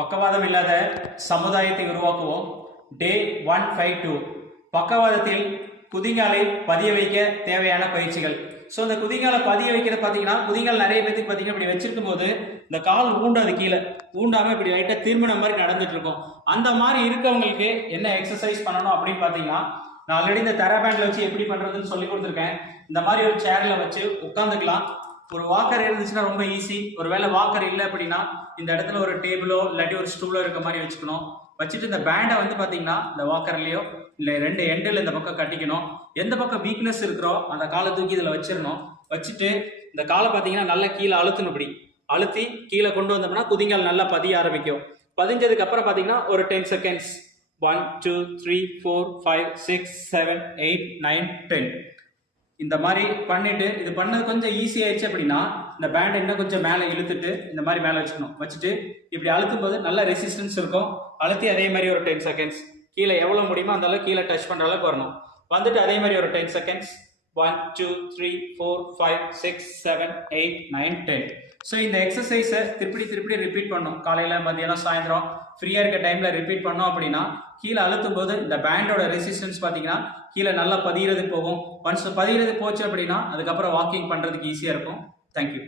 பக்கவாதம் இல்லாத சமுதாயத்தை உருவாக்குவோம். டே ஒன் ஃபைவ் டூ பக்கவாதத்தில் குதிங்காலை பதிய வைக்க தேவையான பயிற்சிகள். ஸோ இந்த குதிங்காலை பதிய வைக்கிறது பார்த்தீங்கன்னா குதிங்கால் நிறைய பேத்துக்கு பார்த்தீங்கன்னா இப்படி வச்சிருக்கும் போது இந்த கால் ஊண்டாது கீழே. ஊண்டாம இப்படி லைட்டாக திரும்பின மாதிரி நடந்துட்டு இருக்கும் அந்த மாதிரி இருக்கவங்களுக்கு என்ன எக்ஸசைஸ் பண்ணணும் அப்படின்னு பார்த்தீங்கன்னா நான் ஆல்ரெடி இந்த தெரபேண்டில் வச்சு எப்படி பண்ணுறதுன்னு சொல்லி கொடுத்துருக்கேன். இந்த மாதிரி ஒரு சேரில் வச்சு உட்காந்துக்கலாம் ஒரு வாக்கர் இருந்துச்சுன்னா ரொம்ப ஈஸி ஒருவேளை வாக்கர் இல்லை அப்படின்னா இந்த இடத்துல ஒரு டேபிளோ இல்லாட்டி ஒரு ஸ்டூலோ இருக்க மாதிரி வச்சுக்கணும். வச்சுட்டு இந்த பேண்டை வந்து பார்த்தீங்கன்னா இந்த வாக்கர்லையோ இல்லை ரெண்டு எண்டில் இந்த பக்கம் கட்டிக்கணும். எந்த பக்கம் வீக்னஸ் இருக்கிறோ அந்த காலை தூக்கி இதில் வச்சிடணும். வச்சுட்டு இந்த காலை பார்த்தீங்கன்னா நல்லா கீழே அழுத்தணும் இப்படி. அழுத்தி கீழே கொண்டு வந்தோம்னா குதிங்கால் நல்லா பதிய ஆரம்பிக்கும். பதிஞ்சதுக்கு அப்புறம் பார்த்தீங்கன்னா ஒரு ten seconds one two three four five six seven eight nine ten இந்த மாதிரி பண்ணிட்டு இது பண்ணது கொஞ்சம் ஈஸி ஆயிடுச்சு அப்படின்னா இந்த பேண்ட் இன்னும் கொஞ்சம் மேலே இழுத்துட்டு இந்த மாதிரி மேலே வச்சுக்கணும். வச்சுட்டு இப்படி அழுத்தும் போது நல்ல ரெசிஸ்டன்ஸ் இருக்கும். அழுத்தி அதே மாதிரி ஒரு டென் செகண்ட்ஸ் கீழே எவ்வளோ முடியுமோ அந்த அளவுக்கு கீழே டச் பண்ணுற அளவுக்கு வரணும். வந்துட்டு அதே மாதிரி ஒரு ten seconds one two three four five six seven eight nine ten so இந்த எக்ஸசைஸை திருப்பி திருப்பி ரிப்பீட் பண்ணும் காலையில் மதியானம் சாயந்தரம். ஃப்ரீயாக இருக்க டைமில் ரிப்பீட் பண்ணோம் அப்படின்னா கீழே அழுத்தும் போது இந்த பேண்டோட ரெசிஸ்டன்ஸ் பார்த்தீங்கன்னா கீழே நல்லா பதிகிறது போகும். ஒன்ஸ் பதிகிறது போச்சு அப்படின்னா அதுக்கப்புறம் வாக்கிங் பண்ணுறதுக்கு ஈஸியாக இருக்கும். தேங்க்யூ